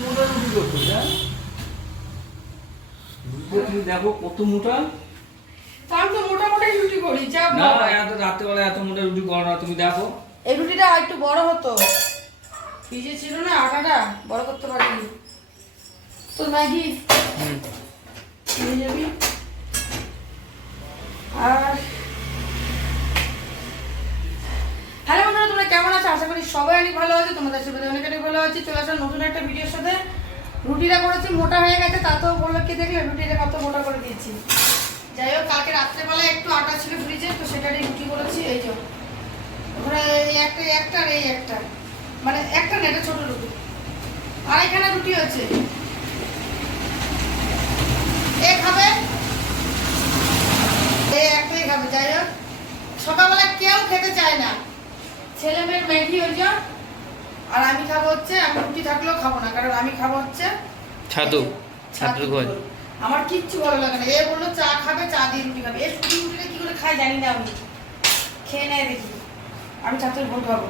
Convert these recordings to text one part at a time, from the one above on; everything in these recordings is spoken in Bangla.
মোটা রুটি করছ হ্যাঁ? তুমি দেখো কত মোটা। তার তো মোটামুটি রুটি করি যা না। এত রাত্রেবেলা এত মোটা রুটি করো না তুমি দেখো। এই রুটিটা একটু বড় হতো। ছিল না আটাটা বড় করতে পারিনি। তো ম্যাগি নিয়ে যাবি। আর হ্যালো কেমন আছো? আশা করি সবাই অনেক ভালো আছে, তোমাদের সাথে অনেক অনেক ভালো আছি। চলে আসলাম নতুন একটা ভিডিওর সাথে। রুটিটা করেছি, মোটা হয়ে গেছে তাতেও বলল কি দেখলে রুটিটা কত মোটা করে দিয়েছি। যাই হোক, কালকে রাত্রেবেলা একটু আটা ছিল ফ্রিজে, তো সেটারই রুটি করেছি, এই যে। ওখানে এই একটা একটা আর এই একটা। মানে একটা না, এটা ছোট রুটি। আর আড়াইখানা রুটি আছে এ খাবে? এ একটাই খাবে, যাই হোক। সকালবেলা কেউ খেতে চায় না। ছেলে মেয়ের ম্যাগি হয়ে যা আর আমি খাব হচ্ছে আমি রুটি থাকলেও খাব না কারণ আমি খাব হচ্ছে ছাতু। ঘর ঘোল। আমার কিচ্ছু ভালো লাগে না। এ বলল চা খাবে চা দিয়ে রুটি খাবে। এ রুটি রুটিটা কি করে খায় জানি না আমি। খেয়ে নেয় দেখি। আমি ছাতুর ঘোল খাব।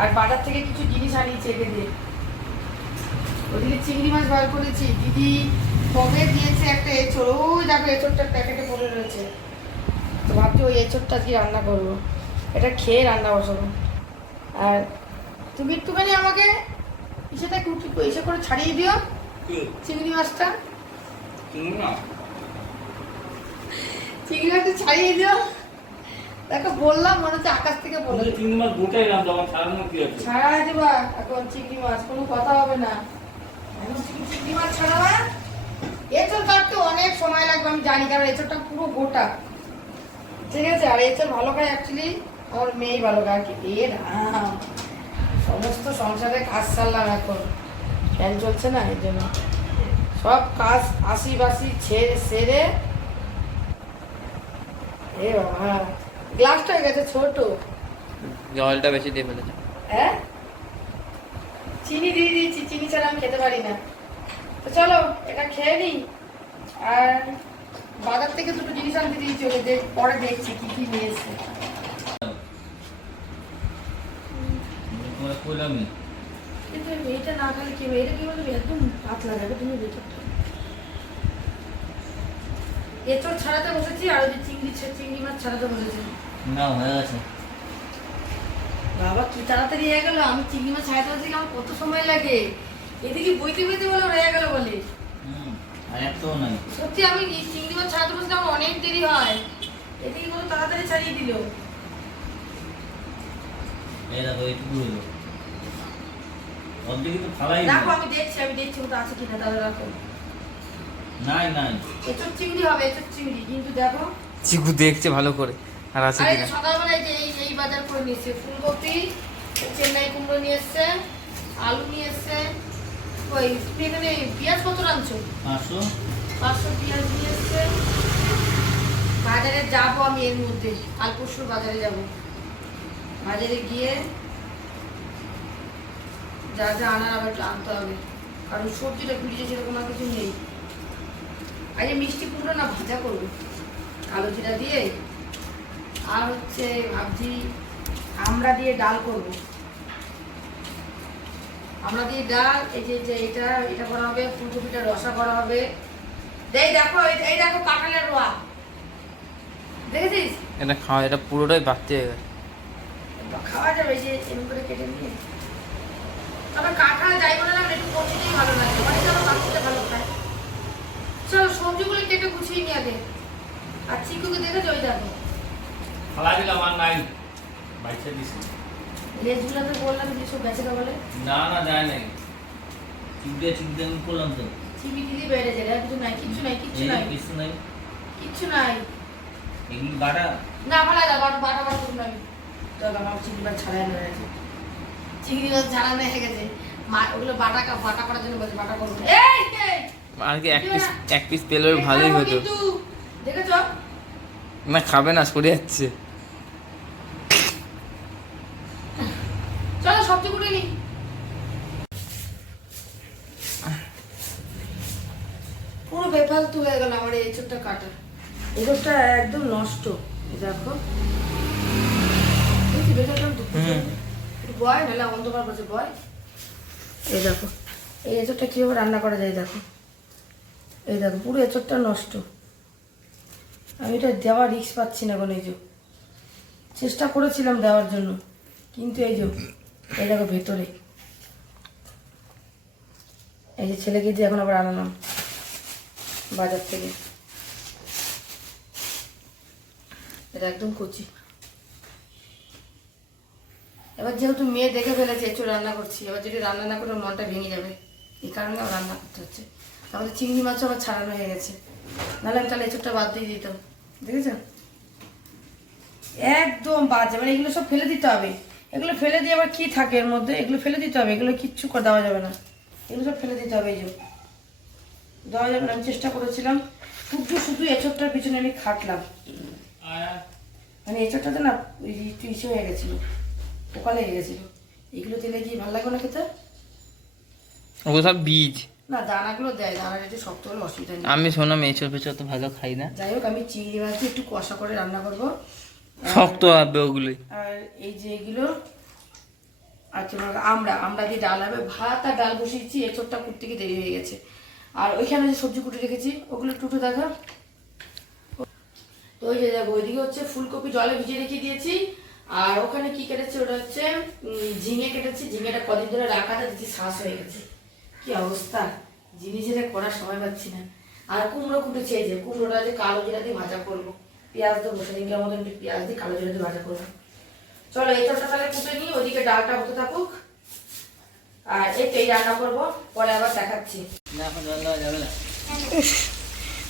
আর বাজার থেকে কিছু জিনিস আনিয়েছি একে দিয়ে। ওদিকে চিংড়ি মাছ বার করেছি। দিদি কবে দিয়েছে একটা এঁচড়। ওই দেখো এঁচড়টার প্যাকেটে পড়ে রয়েছে। তো ভাবছি ওই এঁচড়টা দিয়ে রান্না করব। এটা খেয়ে রান্না বসাবো। আর তুমি একটুখানি আমাকে ইসেটা কুটি ইসে করে ছাড়িয়ে দিও। চিংড়ি মাছটা। না। চিংড়ি মাছটা ছাড়িয়ে দিও। দেখো বললাম মনে হচ্ছে আকাশ থেকে বলে তিন মাস গোটাই রাম তোমার ছাড়ানো কি আছে? ছাড়া আছে বা? এখন চিংড়ি মাছ কোনো কথা হবে না। এখন চিংড়ি- চিংড়ি মাছ ছাড়াবা? এঁচড় কাটতে অনেক সময় লাগবে আমি জানি কারণ এঁচড়টা পুরো গোটা। ঠিক আছে? আর এঁচড় ভালো খায় অ্যাকচুয়ালি আমার মেয়েই ভালো আর এ রাম সমস্ত সংসারে কাজ সারলাম এখন। ফ্যান চলছে না এর জন্য। সব কাজ আশি বাসি ছেড়ে সেরে। এ বাবা গ্লাসটা হয়ে গেছে ছোট। জলটা বেশি দিয়ে ফেলেছে। হ্যাঁ? চিনি দিয়ে দিয়েছি চিনি ছাড়া আমি খেতে পারি না। তো চলো এটা খেয়ে নিই। আর বাজার থেকে দুটো জিনিস আনতে দিয়েছি ওকে দেখ পরে দেখছি কি কি নিয়ে তোমার কিন্তু এইটা না খেলে কি এটা কি বলবে? একদম পাতলা যাবে তুমি ভেতরটা এঁচড় ছাড়াতে বসেছি আর ওই যে চিংড়ি চিংড়ি মাছ ছাড়াতে বসেছি। না হয়ে গেছে। বাবা কি তাড়াতাড়ি হয়ে গেল? আমি চিংড়ি মাছ ছাড়াতে বসেছি আমার কত সময় লাগে? এদিকে বইতে বইতে বলে রয়ে গেল বলে। সত্যি আমি চিংড়ি মাছ ছাড়াতে বসতে আমার অনেক দেরি হয়। এদিকে কোনো তাড়াতাড়ি ছাড়িয়ে দিল। এই দেখো এইটুকু হলো অর্ধেক তো ফালাই রাখো আমি দেখছি আমি দেখছি ওটা আছে কিনা তাহলে রাখো। নাই নাই। এঁচড় চিংড়ি হবে এঁচড় চিংড়ি কিন্তু দেখো। চিকু দেখছে ভালো করে আর আছে কিনা? সকালবেলায় যে এই এই বাজার করে নিয়েছে ফুলকপি চেন্নাই কুমড়ো নিয়ে এসছে আলু নিয়ে এসছে ওই তুমি এখানে পেঁয়াজ কত রাঁধছো পাঁচশো। পাঁচশো পেঁয়াজ নিয়ে এসছে। বাজারে যাব আমি এর মধ্যে কাল পরশু বাজারে যাব। বাজারে গিয়ে যা যা আনার আবার একটু আনতে হবে। কারণ সবজিটা ফ্রিজে সেরকম আর কিছু নেই। আজকে মিষ্টি কুমড়ো না ভাজা করব। আলু জিরা দিয়ে আর হচ্ছে ভাবছি আমরা দিয়ে ডাল করব। আমরা দিয়ে ডাল এই যে যে এটা এটা করা হবে ফুলকপিটা রসা করা হবে। এই দেখো এই- দেখো কাঁঠালের রোয়া। দেখেছিস? এটা খাওয়া এটা পুরোটাই বাড়তে হয়ে গেছে। খাওয়া যাবে যে এরকম করে কেটে নিয়ে। তবে কাঁঠাল যাই বলে না একটু কচিতেই ভালো লাগে অনেক যেন কাঁচতে ভালো খায় চলো সবজিগুলো কেটে গুছিয়ে নিয়ে আগে আর চিকুকে দেখেছ ওই দেখো ফালাই দিলাম আর নাই বাইচা দিছি লেজগুলোতে বললাম যে সব বেঁচে দেবো বলে না না যায় নাই চিপড়ে চিপড়ে আমি করলাম তো চিবি দিদি বেড়ে যায় আর কিছু নাই কিচ্ছু নাই কিচ্ছু নাই কিছু নাই কিচ্ছু নাই এগুলি বাড়া না ভালো দাও বাটা বাটা বাটা করুন আমি তো চিংড়ি মাছ ছাড়াই হয়ে গেছে চিংড়ি মাছ ছাড়ানো গেছে। মা ওগুলো বাটা বাটা করার জন্য বলছে বাটা করব। এই এই আর কি এক পিস এক পিস পেলে ভালোই হতো। দেখেছ? না খাবে না সরে যাচ্ছে। চলো সবজি কুটে নি। পুরো হয়ে গেল আমার এই কাটা। এগুলোটা একদম নষ্ট দেখো। বেকারটা বয়, নাহলে অন্ধকার করছে বয়। এই দেখো। এই এঁচড়টা কীভাবে রান্না করা যায় দেখো। এই দেখো, পুরো এঁচড়টা নষ্ট। আমি এটা দেওয়ার রিস্ক পাচ্ছি না কোনো, এই যে। চেষ্টা করেছিলাম দেওয়ার জন্য, কিন্তু এই যে, এই দেখো ভেতরে। এই যে ছেলেকে দিয়ে এখন আবার আনালাম বাজার থেকে। এটা একদম কচি। এবার যেহেতু মেয়ে দেখে ফেলেছে একটু রান্না করছি। এবার যদি রান্না না করে মনটা ভেঙে যাবে। এই কারণে রান্না করতে হচ্ছে। তারপরে চিংড়ি মাছও আবার ছাড়ানো হয়ে গেছে। নাহলে আমি তাহলে এঁচড়টা বাদ দিয়ে দিতাম। দেখেছ? একদম বাজে। মানে এগুলো সব ফেলে দিতে হবে। এগুলো ফেলে দিয়ে আবার কি থাকে এর মধ্যে? এগুলো ফেলে দিতে হবে। এগুলো কিচ্ছু করে দেওয়া যাবে না। এগুলো সব ফেলে দিতে হবে এই যে। দেওয়া যাবে না। আমি চেষ্টা করেছিলাম। শুধু শুধু এঁচড়টার পিছনে আমি খাটলাম। মানে এঁচড়টাতে না ইসে হয়ে গেছিল। পোকা লেগে গেছিল। এগুলো দিলে কি ভালো লাগবে না খেতে? ওগুলো সব বীজ। না দানাগুলো দেয়। দানাটা একটু শক্ত হলে অসুবিধা নেই। আমি শোনাম এঁচড় ফেচড় তো ভালো খাই না। যাই হোক আমি চিংড়ি মাছ দিয়ে একটু কষা করে রান্না করব। শক্ত হবে ওগুলোই। আর এই যে এগুলো আর তোমার আমরা আমরা দিয়ে ডাল হবে। ভাত আর ডাল বসিয়েছি এঁচড়টা কুটতে গিয়ে দেরি হয়ে গেছে। আর ওইখানে যে সবজি কুটে রেখেছি ওগুলো একটু দেখা। তো ওই যে দেখো ওইদিকে হচ্ছে ফুলকপি জলে ভিজিয়ে রেখে দিয়েছি। আর ওখানে কি কেটেছে? ওটা হচ্ছে ঝিঙে কেটেছি। ঝিঙেটা কদিন ধরে রাখা দেখছি শ্বাস হয়ে গেছে। কি অবস্থা? জিনিস যেটা করার সময় পাচ্ছি না। আর কুমড়ো কুটেছি এই যে কুমড়োটা যে কালো জিরা দিয়ে ভাজা করব। পেঁয়াজ দেবো সেদিনকার মতন একটু পেঁয়াজ দিয়ে কালো জিরা দিয়ে ভাজা করব। চলো এই চটটা তাহলে কুটে নিই ওদিকে ডালটা হতে থাকুক। আর এই এই রান্না করব পরে আবার দেখাচ্ছি।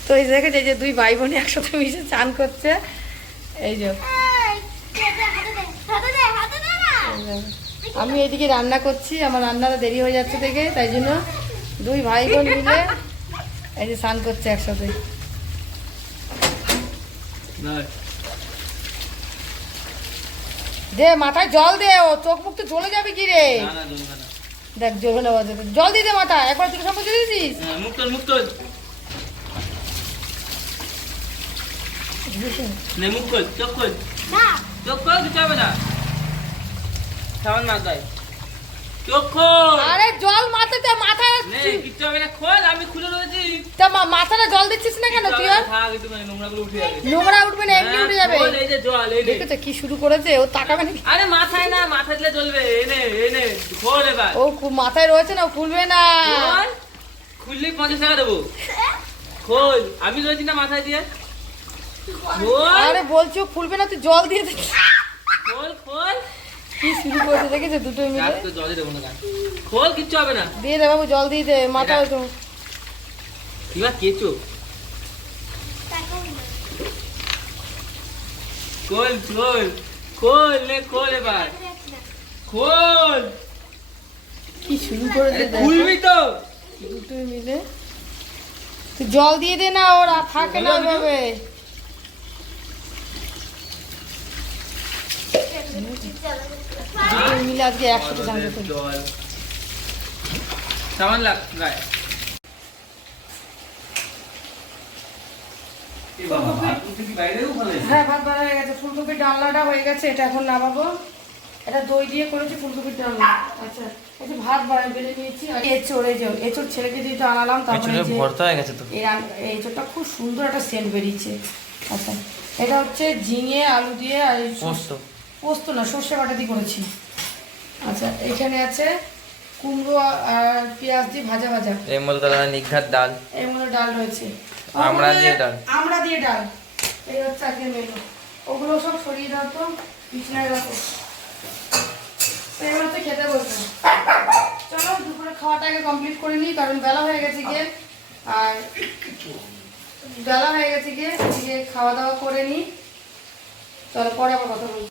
তো এই দেখে যে দুই ভাই বোন একসাথে মিশে চান করছে। এই যে আমি এদিকে রান্না করছি আমার রান্নাটা দেরি হয়ে যাচ্ছে থেকে তাই জন্য দুই ভাই বোন মিলে এই যে স্নান করছে একসাথে। দে মাথায় জল দে ও চোখ মুখ তো জ্বলে যাবে কি রে? না না জমবে না। দেখ জ্বলে না বাজে জল দিয়ে দে মাথায় একবার তুই সম্পর্ক দিয়েছিস? হ্যাঁ, মুক্ত মুক্ত নে মুখ চোখ চোখ হবে না। সাবান না গায়ে আরে জল মাথাতে মাথায় কিচ্ছু হবে না খোল আমি খুলে রয়েছি। তা মাথাটা জল দিচ্ছিস না কেন তুই আর? থাক একটু নোংরাগুলো উঠে যাবে। নোংরা উঠবে না এমনি উঠে যাবে। এই যে জল এই দেখেছ কি শুরু করেছে? ও তাকাবে নাকি? আরে মাথায় না মাথা দিলে চলবে এনে এনে খোল এবার। ও খু- মাথায় রয়েছে না খুলবে না। খুললে পঞ্চাশ টাকা দেবো। খোল আমি রয়েছি না মাথায় দিয়ে। আরে বলছি খুলবে না তুই জল দিয়ে দে। খোল খোল। কি শুরু করেছে দেখেছ দুটো মিলে রাত দেবো না খোল কিচ্ছু হবে না দিয়ে দে বাবু জল দিয়ে দে তো কেঁচো খোল খোল খোল নে খোল এবার খোল কি শুরু দেখ। খুলবি তো দুটো মিলে জল দিয়ে দে না ওরা থাকে না ওইভাবে মিলে আজকে একসাথে চান করতে সামান লাগ গায়ে? হ্যাঁ ভাত বাড়া হয়ে গেছে। ফুলকপির ডালনাটা হয়ে গেছে এটা এখন নামাবো। এটা দই দিয়ে করেছি ফুলকপির ডালনা আচ্ছা একটু ভাত বাড়া বেড়ে নিয়েছি। আর এঁচড় এই যে এঁচড় ছেলেকে দিয়ে তো আনালাম তারপরে এঁচড়ে যে ভর্তা হয়ে গেছে তো। এই এঁচড়টা খুব সুন্দর একটা সেন্ট বেরিয়েছে। আচ্ছা এটা হচ্ছে ঝিঙে আলু দিয়ে আর পোস্ত। পোস্ত না সর্ষে বাটা দিয়ে করেছি। আচ্ছা এখানে আছে কুমড়ো আর পেঁয়াজ দিয়ে ভাজা ভাজা। এর মধ্যে তাহলে নিঘাত ডাল। এর মধ্যে ডাল রয়েছে। ওগুলো- দিয়ে ডাল। আমড়া দিয়ে ডাল। এই হচ্ছে আজকের মেনু ওগুলো সব সরিয়ে দাও তো বিছনায় রাখো। তো এবার হচ্ছে খেতে বসবো। চলো দুপুরে খাওয়াটা আগে কমপ্লিট করে নিই কারণ বেলা হয়ে গেছে গিয়ে। আর বেলা হয়ে গেছে গিয়ে খাওয়া দাওয়া করে নিই। চলো পরে আবার কথা বলব।